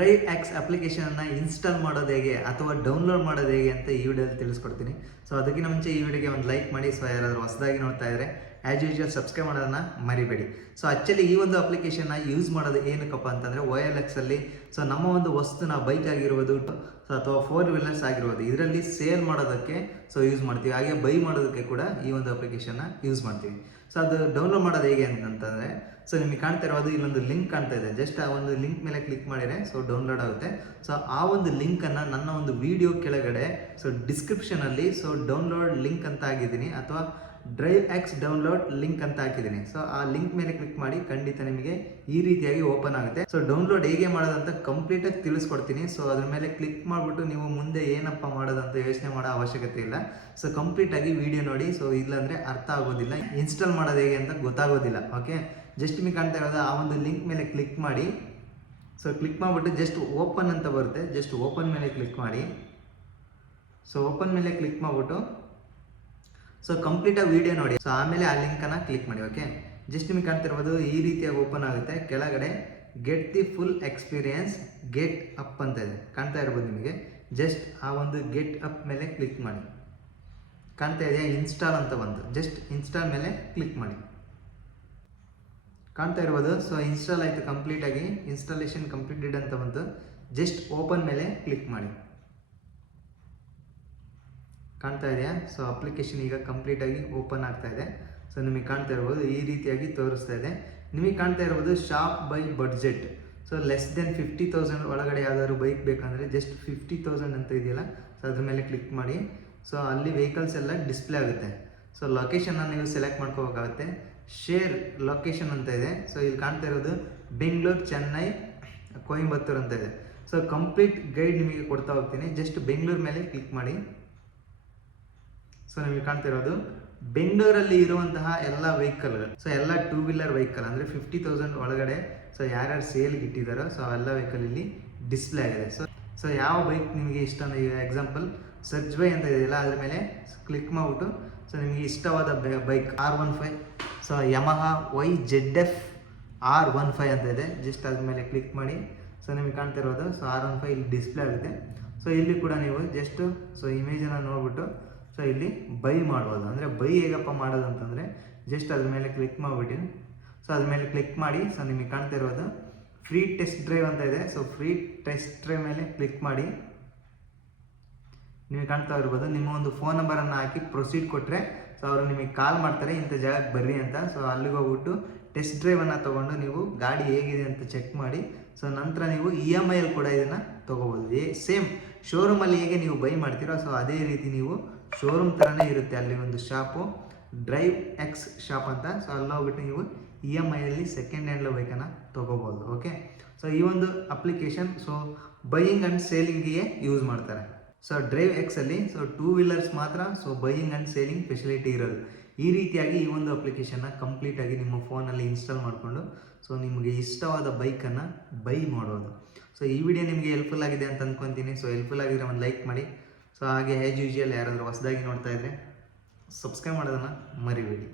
Drive X ಅಪ್ಲಿಕೇಶನನ್ನು install ಮಾಡೋದು ಹೇಗೆ ಅಥವಾ ಡೌನ್ಲೋಡ್ ಮಾಡೋದು ಹೇಗೆ ಅಂತ ಈ ವಿಡಿಯೋದಲ್ಲಿ ತಿಳಿಸ್ಕೊಡ್ತೀನಿ. ಸೊ ಅದಕ್ಕಿಂತ ಮುಂಚೆ ಈ ವಿಡಿಯೋಗೆ ಒಂದು ಲೈಕ್ ಮಾಡಿ. ಸೊ ಯಾರಾದರೂ ಹೊಸದಾಗಿ ನೋಡ್ತಾ ಇದ್ದರೆ ಆ್ಯಸ್ ಯೂಶುವಲ್ ಸಬ್ಸ್ಕ್ರೈಬ್ ಮಾಡೋದನ್ನು ಮರಿಬೇಡಿ. ಸೊ ಆ್ಯಕ್ಚುಲಿ ಈ ಒಂದು ಅಪ್ಲಿಕೇಶನ್ನ ಯೂಸ್ ಮಾಡೋದು ಏನಕ್ಕಪ್ಪ ಅಂತಂದರೆ OLX ಅಲ್ಲಿ ಸೊ ನಮ್ಮ ಒಂದು ವಸ್ತುನ ಬೈಕ್ ಆಗಿರ್ಬೋದು ಅಥವಾ 4 ವೀಲರ್ಸ್ ಆಗಿರ್ಬೋದು ಇದರಲ್ಲಿ ಸೇಲ್ ಮಾಡೋದಕ್ಕೆ ಸೊ ಯೂಸ್ ಮಾಡ್ತೀವಿ. ಹಾಗೆ ಬೈ ಮಾಡೋದಕ್ಕೆ ಕೂಡ ಈ ಒಂದು ಅಪ್ಲಿಕೇಶನ್ನ ಯೂಸ್ ಮಾಡ್ತೀವಿ. ಸೊ ಅದು ಡೌನ್ಲೋಡ್ ಮಾಡೋದು ಹೇಗೆ ಅಂತಂದರೆ ಸೊ ನಿಮಗೆ ಕಾಣ್ತಾ ಇರೋದು ಇಲ್ಲೊಂದು ಲಿಂಕ್ ಕಾಣ್ತಾ ಇದೆ. ಜಸ್ಟ್ ಆ ಒಂದು ಲಿಂಕ್ ಮೇಲೆ ಕ್ಲಿಕ್ ಮಾಡಿದರೆ ಸೊ ಡೌನ್ಲೋಡ್ ಆಗುತ್ತೆ. ಸೊ ಆ ಒಂದು ಲಿಂಕನ್ನು ನನ್ನ ಒಂದು ವಿಡಿಯೋ ಕೆಳಗಡೆ ಸೊ ಡಿಸ್ಕ್ರಿಪ್ಷನಲ್ಲಿ ಸೊ ಡೌನ್ಲೋಡ್ ಲಿಂಕ್ ಅಂತ ಹಾಕಿದ್ದೀನಿ ಅಥವಾ ಡ್ರೈವ್ ಎಕ್ಸ್ ಡೌನ್ಲೋಡ್ ಲಿಂಕ್ ಅಂತ ಹಾಕಿದ್ದೀನಿ. ಸೊ ಆ ಲಿಂಕ್ ಮೇಲೆ ಕ್ಲಿಕ್ ಮಾಡಿ ಖಂಡಿತ ನಿಮಗೆ ಈ ರೀತಿಯಾಗಿ ಓಪನ್ ಆಗುತ್ತೆ. ಸೊ ಡೌನ್ಲೋಡ್ ಹೇಗೆ ಮಾಡೋದಂತ ಕಂಪ್ಲೀಟಾಗಿ ತಿಳಿಸ್ಕೊಡ್ತೀನಿ. ಸೊ ಅದ್ರ ಮೇಲೆ ಕ್ಲಿಕ್ ಮಾಡಿಬಿಟ್ಟು ನೀವು ಮುಂದೆ ಏನಪ್ಪ ಮಾಡೋದಂತ ಯೋಚನೆ ಮಾಡೋ ಅವಶ್ಯಕತೆ ಇಲ್ಲ. ಸೊ ಕಂಪ್ಲೀಟಾಗಿ ವಿಡಿಯೋ ನೋಡಿ. ಸೊ ಇಲ್ಲಾಂದರೆ ಅರ್ಥ ಆಗೋದಿಲ್ಲ, ಇನ್ಸ್ಟಾಲ್ ಮಾಡೋದು ಹೇಗೆ ಅಂತ ಗೊತ್ತಾಗೋದಿಲ್ಲ. ಓಕೆ, ಜಸ್ಟ್ ನಿಮಗೆ ಕಾಣ್ತಾ ಇರೋದು ಆ ಒಂದು ಲಿಂಕ್ ಮೇಲೆ ಕ್ಲಿಕ್ ಮಾಡಿ. ಸೊ ಕ್ಲಿಕ್ ಮಾಡಿಬಿಟ್ಟು ಜಸ್ಟ್ ಓಪನ್ ಅಂತ ಬರುತ್ತೆ, ಜಸ್ಟ್ ಓಪನ್ ಮೇಲೆ ಕ್ಲಿಕ್ ಮಾಡಿ. ಸೊ ಓಪನ್ ಮೇಲೆ ಕ್ಲಿಕ್ ಮಾಡಿಬಿಟ್ಟು ಸೊ ಕಂಪ್ಲೀಟಾಗಿ ವಿಡಿಯೋ ನೋಡಿ. ಸೊ ಆಮೇಲೆ ಆ ಲಿಂಕನ್ನು ಕ್ಲಿಕ್ ಮಾಡಿ. ಓಕೆ, ಜಸ್ಟ್ ನಿಮಗೆ ಕಾಣ್ತಿರ್ಬೋದು ಈ ರೀತಿಯಾಗಿ ಓಪನ್ ಆಗುತ್ತೆ. ಕೆಳಗಡೆ get the full experience get up ಅಂತ ಇದೆ, ಕಾಣ್ತಾ ಇರ್ಬೋದು ನಿಮಗೆ. ಜಸ್ಟ್ ಆ ಒಂದು ಗೆಟ್ ಅಪ್ ಮೇಲೆ ಕ್ಲಿಕ್ ಮಾಡಿ. ಕಾಣ್ತಾ ಇದೆಯಾ, ಇನ್ಸ್ಟಾಲ್ ಅಂತ ಬಂತು. ಜಸ್ಟ್ ಇನ್ಸ್ಟಾಲ್ ಮೇಲೆ ಕ್ಲಿಕ್ ಮಾಡಿ. ಕಾಣ್ತಾ ಇರ್ಬೋದು ಸೊ ಇನ್ಸ್ಟಾಲ್ ಆಯಿತು ಕಂಪ್ಲೀಟಾಗಿ. ಇನ್ಸ್ಟಾಲೇಷನ್ ಕಂಪ್ಲೀಟೆಡ್ ಅಂತ ಬಂತು. ಜಸ್ಟ್ ಓಪನ್ ಮೇಲೆ ಕ್ಲಿಕ್ ಮಾಡಿ. ಕಾಣ್ತಾ ಇದೆಯಾ, ಸೊ ಅಪ್ಲಿಕೇಶನ್ ಈಗ ಕಂಪ್ಲೀಟಾಗಿ ಓಪನ್ ಆಗ್ತಾ ಇದೆ. ಸೊ ನಿಮಗೆ ಕಾಣ್ತಾ ಇರ್ಬೋದು ಈ ರೀತಿಯಾಗಿ ತೋರಿಸ್ತಾ ಇದೆ. ನಿಮಗೆ ಕಾಣ್ತಾ ಇರ್ಬೋದು shop by budget. So less than 50,000 ಒಳಗಡೆ ಯಾವ್ದಾದ್ರು ಬೈಕ್ ಬೇಕಂದರೆ ಜಸ್ಟ್ 50,000 ಅಂತ ಇದೆಯಲ್ಲ, ಸೊ ಅದ್ರ ಮೇಲೆ ಕ್ಲಿಕ್ ಮಾಡಿ. ಸೊ ಅಲ್ಲಿ ವೆಹಿಕಲ್ಸ್ ಎಲ್ಲ ಡಿಸ್ಪ್ಲೇ ಆಗುತ್ತೆ. ಸೊ ಲೊಕೇಶನ್ನ ನೀವು ಸೆಲೆಕ್ಟ್ ಮಾಡ್ಕೋಬೇಕಾಗುತ್ತೆ. ಶೇರ್ ಲೊಕೇಶನ್ ಅಂತ ಇದೆ. ಸೊ ಇಲ್ಲಿ ಕಾಣ್ತಾ ಇರೋದು ಬೆಂಗಳೂರು, ಚೆನ್ನೈ, ಕೊಯಂಬತ್ತೂರು ಅಂತ ಇದೆ. ಸೊ ಕಂಪ್ಲೀಟ್ ಗೈಡ್ ನಿಮಗೆ ಕೊಡ್ತಾ ಹೋಗ್ತೀನಿ. ಜಸ್ಟ್ ಬೆಂಗಳೂರು ಮೇಲೆ ಕ್ಲಿಕ್ ಮಾಡಿ. ಸೊ ನಿಮಗೆ ಕಾಣ್ತಿರೋದು ಬೆಂಗಳೂರಲ್ಲಿ ಇರುವಂತಹ ಎಲ್ಲ ವೆಹಿಕಲ್ಗಳು, ಸೊ ಎಲ್ಲ 2 ವೀಲರ್ ವೆಹಿಕಲ್ ಅಂದರೆ 50,000 ಒಳಗಡೆ ಸೊ ಯಾರ್ಯಾರು ಸೇಲ್ಗೆ ಇಟ್ಟಿದ್ದಾರೋ ಸೊ ಎಲ್ಲ ವೆಹಿಕಲ್ ಇಲ್ಲಿ ಡಿಸ್ಪ್ಲೇ ಆಗಿದೆ. ಸೊ ಯಾವ ಬೈಕ್ ನಿಮಗೆ ಇಷ್ಟ, ಈಗ ಎಕ್ಸಾಂಪಲ್ ಸರ್ಚ್ ಬೈ ಅಂತ ಇದೆಯಲ್ಲ ಅದ್ರ ಮೇಲೆ ಕ್ಲಿಕ್ ಮಾಡಿಬಿಟ್ಟು ಸೊ ನಿಮಗೆ ಇಷ್ಟವಾದ bike R15, so Yamaha YZF R15 ಅಂತ ಇದೆ. ಜಸ್ಟ್ ಅದ್ರ ಮೇಲೆ ಕ್ಲಿಕ್ ಮಾಡಿ. ಸೊ ನಿಮಗೆ ಕಾಣ್ತಿರೋದು ಸೊ R15 ಇಲ್ಲಿ ಡಿಸ್ಪ್ಲೇ ಆಗುತ್ತೆ. ಸೊ ಇಲ್ಲಿ ಕೂಡ ನೀವು ಜಸ್ಟ್ ಸೊ ಇಮೇಜನ್ನು ನೋಡ್ಬಿಟ್ಟು ಸೊ ಇಲ್ಲಿ ಬೈ ಮಾಡ್ಬೋದು. ಅಂದರೆ ಬೈ ಹೇಗಪ್ಪ ಮಾಡೋದು ಅಂತಂದರೆ ಜಸ್ಟ್ ಅದ್ರ ಮೇಲೆ ಕ್ಲಿಕ್ ಮಾಡಿಬಿಟ್ಟು ಸೊ ಅದ್ರ ಮೇಲೆ ಕ್ಲಿಕ್ ಮಾಡಿ. ಸೊ ನಿಮಗೆ ಕಾಣ್ತಾ ಇರೋದು ಫ್ರೀ ಟೆಸ್ಟ್ ಡ್ರೈವ್ ಅಂತ ಇದೆ. ಸೊ ಫ್ರೀ ಟೆಸ್ಟ್ ಡ್ರೈವ್ ಮೇಲೆ ಕ್ಲಿಕ್ ಮಾಡಿ. ನಿಮಗೆ ಕಾಣ್ತಾ ಇರ್ಬೋದು ನಿಮ್ಮ ಒಂದು ಫೋನ್ ನಂಬರನ್ನು ಹಾಕಿ ಪ್ರೊಸೀಡ್ ಕೊಟ್ಟರೆ ಸೊ ಅವರು ನಿಮಗೆ ಕಾಲ್ ಮಾಡ್ತಾರೆ ಇಂಥ ಜಾಗಕ್ಕೆ ಬರ್ರಿ ಅಂತ. ಸೊ ಅಲ್ಲಿಗೆ ಹೋಗ್ಬಿಟ್ಟು ಟೆಸ್ಟ್ ಡ್ರೈವನ್ನು ತೊಗೊಂಡು ನೀವು ಗಾಡಿ ಹೇಗಿದೆ ಅಂತ ಚೆಕ್ ಮಾಡಿ. ಸೊ ನಂತರ ನೀವು EMI ಕೂಡ ಇದನ್ನು ತೊಗೋಬೋದು. ಸೇಮ್ ಶೋರೂಮಲ್ಲಿ ಹೇಗೆ ನೀವು ಬೈ ಮಾಡ್ತೀರೋ ಸೊ ಅದೇ ರೀತಿ ನೀವು ಶೋರೂಮ್ ಥರನೇ ಇರುತ್ತೆ. ಅಲ್ಲಿ ಒಂದು ಶಾಪು ಡ್ರೈವ್ ಎಕ್ಸ್ ಶಾಪ್ ಅಂತ. ಸೊ ಅಲ್ಲಿ ಹೋಗ್ಬಿಟ್ಟು ನೀವು EMIಯಲ್ಲಿ ಸೆಕೆಂಡ್ ಹ್ಯಾಂಡ್ ಬೈಕನ್ನು ತೊಗೋಬೋದು. ಓಕೆ, ಸೊ ಈ ಒಂದು ಅಪ್ಲಿಕೇಶನ್ ಸೊ ಬೈಯಿಂಗ್ ಆ್ಯಂಡ್ ಸೇಲಿಂಗಿಗೆ ಯೂಸ್ ಮಾಡ್ತಾರೆ. ಸೊ ಡ್ರೈವ್ ಎಕ್ಸಲ್ಲಿ ಸೊ 2 ವೀಲರ್ಸ್ ಮಾತ್ರ so buying and selling facility ಇರೋದು. ಈ ರೀತಿಯಾಗಿ ಈ ಒಂದು ಅಪ್ಲಿಕೇಶನ್ನ ಕಂಪ್ಲೀಟಾಗಿ ನಿಮ್ಮ ಫೋನಲ್ಲಿ ಇನ್ಸ್ಟಾಲ್ ಮಾಡಿಕೊಂಡು ಸೊ ನಿಮಗೆ ಇಷ್ಟವಾದ ಬೈಕನ್ನು ಬೈ ಮಾಡೋದು. ಸೊ ಈ ವಿಡಿಯೋ ನಿಮಗೆ ಹೆಲ್ಪ್ಫುಲ್ ಆಗಿದೆ ಅಂತ ಅಂದ್ಕೊತೀನಿ. ಸೊ ಹೆಲ್ಪ್ಫುಲ್ ಆಗಿದ್ರೆ ಒಂದು ಲೈಕ್ ಮಾಡಿ. ಸೊ ಹಾಗೆ ಆ್ಯಸ್ ಯೂಶುವಲ್ ಯಾರಾದರೂ ಹೊಸದಾಗಿ ನೋಡ್ತಾ ಇದ್ದರೆ ಸಬ್ಸ್ಕ್ರೈಬ್ ಮಾಡೋದನ್ನು ಮರಿಬೇಡಿ.